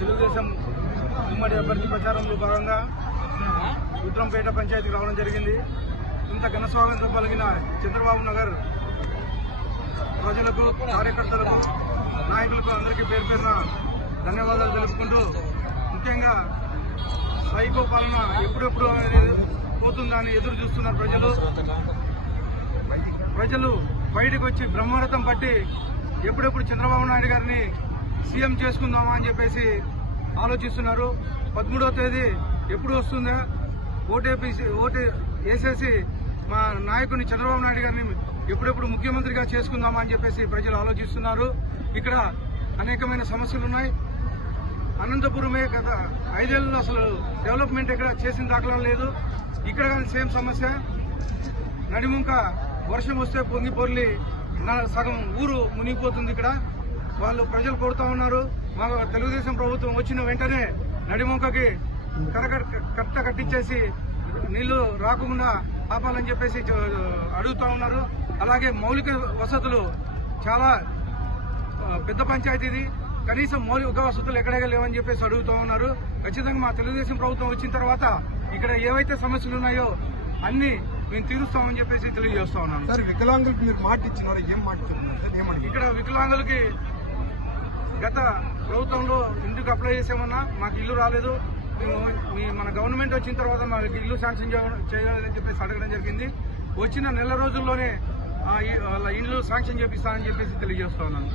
తెలుగుదేశం ఉమ్మడి అభ్యర్థి ప్రచారంలో భాగంగా రుద్రంపేట పంచాయతీకి రావడం జరిగింది. ఇంత ఘనస్వాగతం పలికిన చంద్రబాబు నగర్ ప్రజలకు, కార్యకర్తలకు, నాయకులకు అందరికీ పేరు పేరున ధన్యవాదాలు తెలుపుకుంటూ, ముఖ్యంగా సైకో పాలన ఎప్పుడెప్పుడు పోతుందని ఎదురు చూస్తున్నారు ప్రజలు బయటకు వచ్చి బ్రహ్మరథం పట్టి ఎప్పుడెప్పుడు చంద్రబాబు నాయుడు గారిని సీఎం చేసుకుందామా అని చెప్పేసి ఆలోచిస్తున్నారు. 13వ తేదీ ఎప్పుడు వస్తుందా, ఓటు వేసేసి మా నాయకుని చంద్రబాబు నాయుడు గారిని ఎప్పుడెప్పుడు ముఖ్యమంత్రిగా చేసుకుందామా అని చెప్పేసి ప్రజలు ఆలోచిస్తున్నారు. ఇక్కడ అనేకమైన సమస్యలున్నాయి. అనంతపురమే గత 5 ఏళ్లలో అసలు డెవలప్మెంట్ ఇక్కడ చేసిన దాఖలా లేదు. ఇక్కడ కానీ సేమ్ సమస్య. నడిముంక వర్షం వస్తే పొంగి పొర్లి సగం ఊరు మునిగిపోతుంది. ఇక్కడ ప్రజలు కోరుతా ఉన్నారు, మా తెలుగుదేశం ప్రభుత్వం వచ్చిన వెంటనే నడిముంకకి కట్ట కట్టించేసి నీళ్లు రాకుండా ఆపాలని చెప్పేసి అడుగుతా ఉన్నారు. అలాగే మౌలిక వసతులు చాలా పెద్ద పంచాయతీది, కనీసం మౌలిక వసతులు ఎక్కడెక్కడ లేవని చెప్పేసి అడుగుతూ ఉన్నారు. ఖచ్చితంగా మా తెలుగుదేశం ప్రభుత్వం వచ్చిన తర్వాత ఇక్కడ ఏవైతే సమస్యలు ఉన్నాయో అన్ని మేము తీరుస్తామని చెప్పేసి తెలియజేస్తా ఉన్నాను. సార్, వికలాంగులకు మీరు మాట ఇచ్చినారు, ఏం మాట చెప్తున్నారు? ఇక్కడ వికలాంగులకి గత ప్రభుత్వంలో ఇంటికి అప్లై చేసామన్నా మాకు ఇల్లు రాలేదు. మన గవర్నమెంట్ వచ్చిన తర్వాత మాకు ఇల్లు శాంక్షన్ చేయాలని చెప్పేసి అడగడం జరిగింది. వచ్చిన నెల రోజుల్లోనే వాళ్ళ ఇల్లు శాంక్షన్ చేపిస్తానని చెప్పేసి తెలియజేస్తా ఉన్నాను.